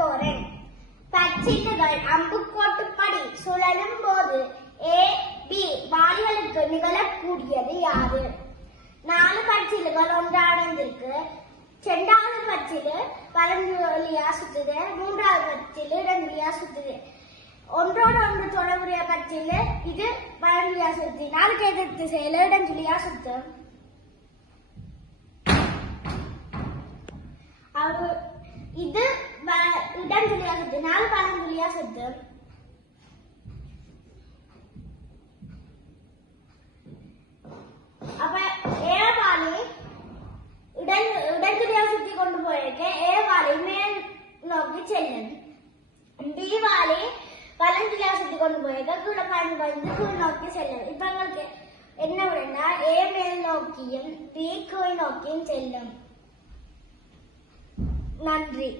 போறேன். பச்சிலைகள் அம்புக்கோட்டுப்படி சுழலும் போது A, B வாளிகளுக்கு நிகழக்கூடியது யாது? 4 பச்சிலைகள் ஒன்றாடைந்திருக்கு. 2வது பச்சிலை வலது வழியா சுத்துது, 3வது பச்சிலை இடது வழியா சுத்துது. ஒன்றோடு ஒன்று தொடர்புடைய பச்சிலை இது வலது வழியா சுத்தினால் எதிர் திசையில இடது வழியா சுத்தும். இது இடம் வழியா சுத்தினால் வலது வழியா சுத்தும். அப்ப ஏவாளி இடதுவழியா சுத்தி கொண்டு போயிருக்க ஏவாளி மேல் நோக்கி செல்லும். பி வாளி வலதுவழியா சுத்தி கொண்டு போயிருக்க கீழே பாய்ந்து பாய்ந்து கீழ் நோக்கி செல்லும். இப்ப உங்களுக்கு என்ன விடனா ஏ மேல் நோக்கியும் பி கீழ் நோக்கியும் செல்லும். நன்றி.